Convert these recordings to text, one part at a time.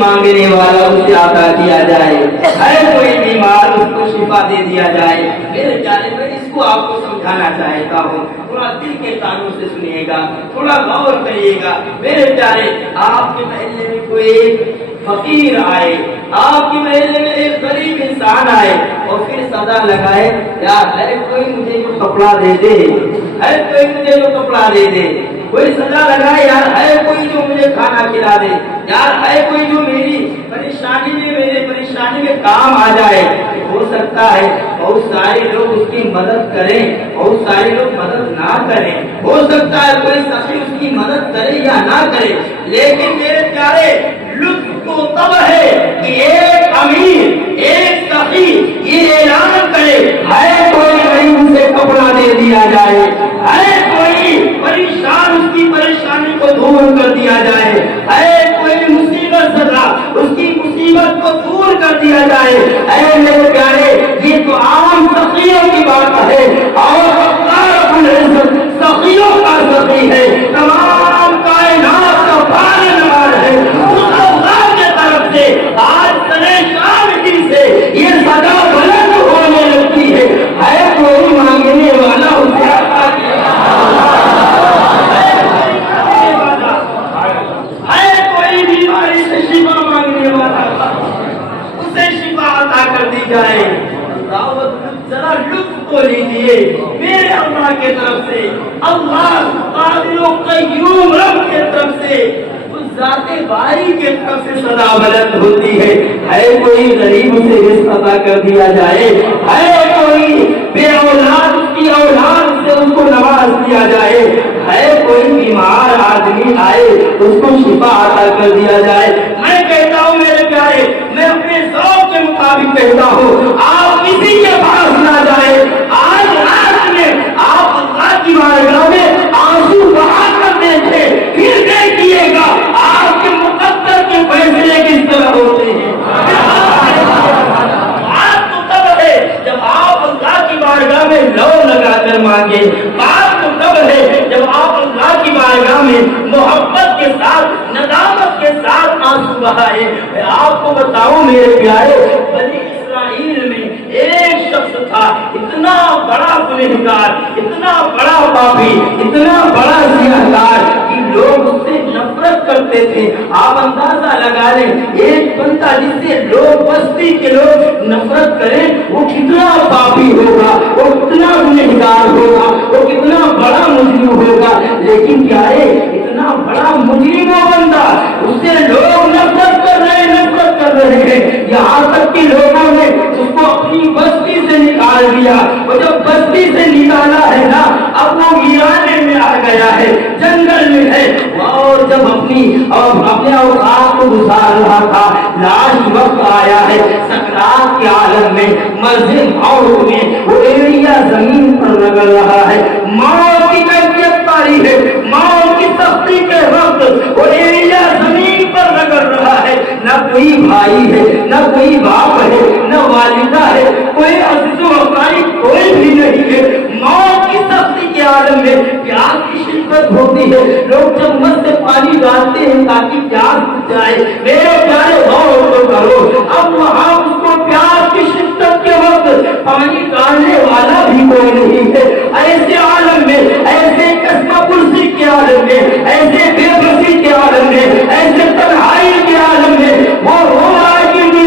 مانگنے والا اسے عطا کیا جائے، ہے کوئی بیمار اس کو شفا دے دیا جائے۔ میرے پیارے میں اس کو آپ کو سمجھانا چاہتا ہوں، تھوڑا دل کے کانوں سے سنیے گا، تھوڑا غور کریے گا۔ میرے پیارے، آپ کے محلے میں کوئی فقیر آئے، آپ کے محلے میں ایک غریب انسان آئے اور پھر صدا لگائے، یار ہے کوئی مجھے جو کپڑا دے دے، ہے کوئی مجھے جو کپڑا دے دے، کوئی صدا لگائے، یار ہے کوئی جو مجھے کھانا کھلا دے، یار ہے کوئی جو میری پریشانی میں میرے پریشانی میں کام آ جائے۔ ہو سکتا ہے بہت سارے لوگ اس کی مدد کریں، بہت سارے لوگ مدد نہ کریں، ہو سکتا ہے کوئی سخی اس کی مدد کرے یا نہ کرے، لیکن میرے پیارے لطف تو تب ہے کہ ایک امیر، ایک سخی یہ اعلان کرے، ہے کوئی غریب سے کپڑا دے دیا جائے، ہے کوئی پریشان اس کی پریشانی کو دور کر دیا جائے، ہے کوئی مصیبت زدہ اس کی مصیبت کو دور کر دیا جائے۔ اے میرے پیارے، یہ تو عام سخیوں کی بات ہے، اور اللہ رب العزت سخیوں کا سخی ہے، تمام کائنات کا پالنہار ہے۔ اس اللہ کے طرف سے آج سنے شام کی سے یہ صدا بلند ہونے لگتی ہے کوئی مانگنے والا اسے عطا کیا، ہے کوئی بیماری سے شفا مانگنے والا اسے شفا عطا کر دی جائے۔ ذرا لطف کو لیجیے میرے اللہ کے طرف سے، اللہ قادر و قیوم رب کے طرف سے، ذات باری کے طرف سے صدا بلند ہوتی ہے کوئی غریب سے رزق عطا کر دیا جائے، ہے کوئی بے اولاد اس کی اولاد سے اس کو نواز دیا جائے، ہے کوئی بیمار آدمی آئے اس کو شفا عطا کر دیا جائے۔ میں کہتا ہوں میرے پیارے، میں اپنے ذوق کے مطابق کہتا ہوں، آپ کسی کے پاس نہ جائیں، آج رات میں آپ اللہ کی بارگاہ میں آنسو بہا کر دیکھیں، پھر دیکھیے گا آپ کے مقدر کے فیصلے کس طرح ہوتے ہیں۔ بات تو تب ہے جب آپ اللہ کی بارگاہ میں لو لگا کر مانگے، بات تو تب ہے جب آپ اللہ کی بارگاہ میں محبت کے ساتھ ندامت کے ساتھ آنسو بہائے۔ میں آپ کو بتاؤں میرے پیارے، بنی اسرائیل میں ایک شخص تھا، اتنا بڑا گنہگار، اتنا بڑا پاپی، اتنا بڑا زیادار کہ لوگ اس سے نفرت کرتے تھے۔ آپ اندازہ لگا لیں، ایک بندہ جس سے لوگ بستی کے لوگ نفرت کریں وہ کتنا پاپی ہوگا، وہ کتنا گنہگار ہوگا، وہ کتنا بڑا مجرم ہوگا۔ لیکن کیا ہے، اتنا بڑا مجرم و بندہ، اس سے لوگ نفرت کر رہے ہیں، یہاں تک کہ لوگوں نے اس کو اپنی بستی سے نکال دیا۔ وہ جب بستی سے نکالا ہے نا، اب وہ ویرانے میں آ گیا ہے، جنگل میں ہے، اور جب اپنے اوقات کو گزار رہا تھا، لاش وقت آیا ہے، سکرات کے عالم میں، مرض موت میں وہ ایریا زمین پر رگڑ رہا ہے، موت کی کیفیت پاری ہے، موت کی سختی کے وقت وہ ایریا زمین پر رگڑ رہا ہے، نہ کوئی بھائی ہے، نہ کوئی باپ ہے، نہ والدہ ہے، کوئی عزیز و اقارب کوئی بھی نہیں ہے۔ موت کی سختی کے عالم میں پیاس کی شدت ہوتی ہے، لوگ جب منہ سے پانی ڈالتے ہیں تاکہ پیاس بجھ جائے۔ میرے پیارے غور تو کرو، اب وہاں اس کو پیاس کی شدت کے وقت پانی ڈالنے والا بھی کوئی نہیں ہے۔ ایسے عالم میں، ایسے قسمہ پرسی کے عالم میں، ایسے بے بسی کے عالم میں، ایسے تنہائی کے عالم میں وہ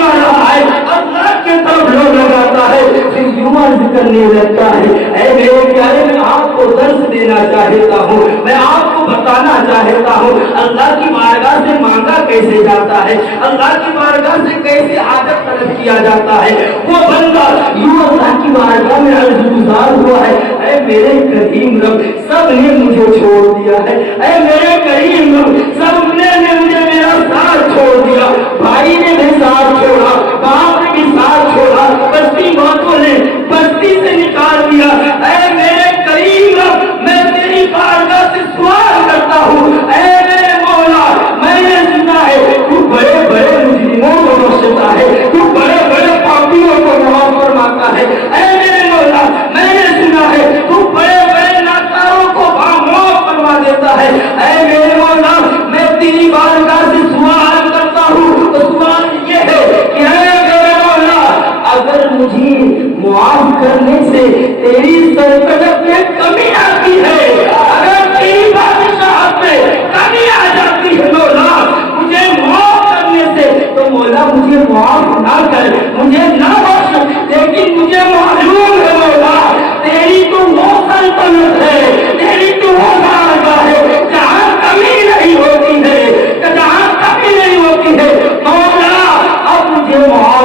آ رہا ہے، اللہ کے طرف لو لگاتا ہے، پھر یوں عرض کرنے لگتا ہے، اے میرے پیارے، میں آپ کو درس دینا چاہتا ہوں، میں آپ کو بتانا چاہتا ہوں اللہ کی بارگاہ سے مانگا کیسے جاتا ہے، اللہ کی بارگاہ سے کیسے حاجت طلب کیا جاتا ہے۔ وہ بندہ یوں اللہ کی بارگاہ میں عرض گزار ہوا ہے، اے میرے کریم رب، سب نے مجھے چھوڑ دیا ہے، اے میرے کریم رب، سب نے مجھے میرا ساتھ چھوڑ دیا، بھائی نے بھی ساتھ چھوڑا، باپ نے بھی ساتھ چھوڑا، بستی باتوں نے بستی سے نکال دیا۔ اے میرے کریم رب، میں تیری بارگاہ سے سوال کرتا ہوں، اے میرے مولا، میں نے سنا ہے تو بڑے بڑے مجرموں کو بخشتا ہے، تو بڑے بڑے پاپیوں کو معاف فرماتا ہے۔ اے میرے مولا، میں نے سنا ہے تو بڑے بڑے ناکاروں کو معاف فرما دیتا ہے۔ اے میرے مولا، میں تیرے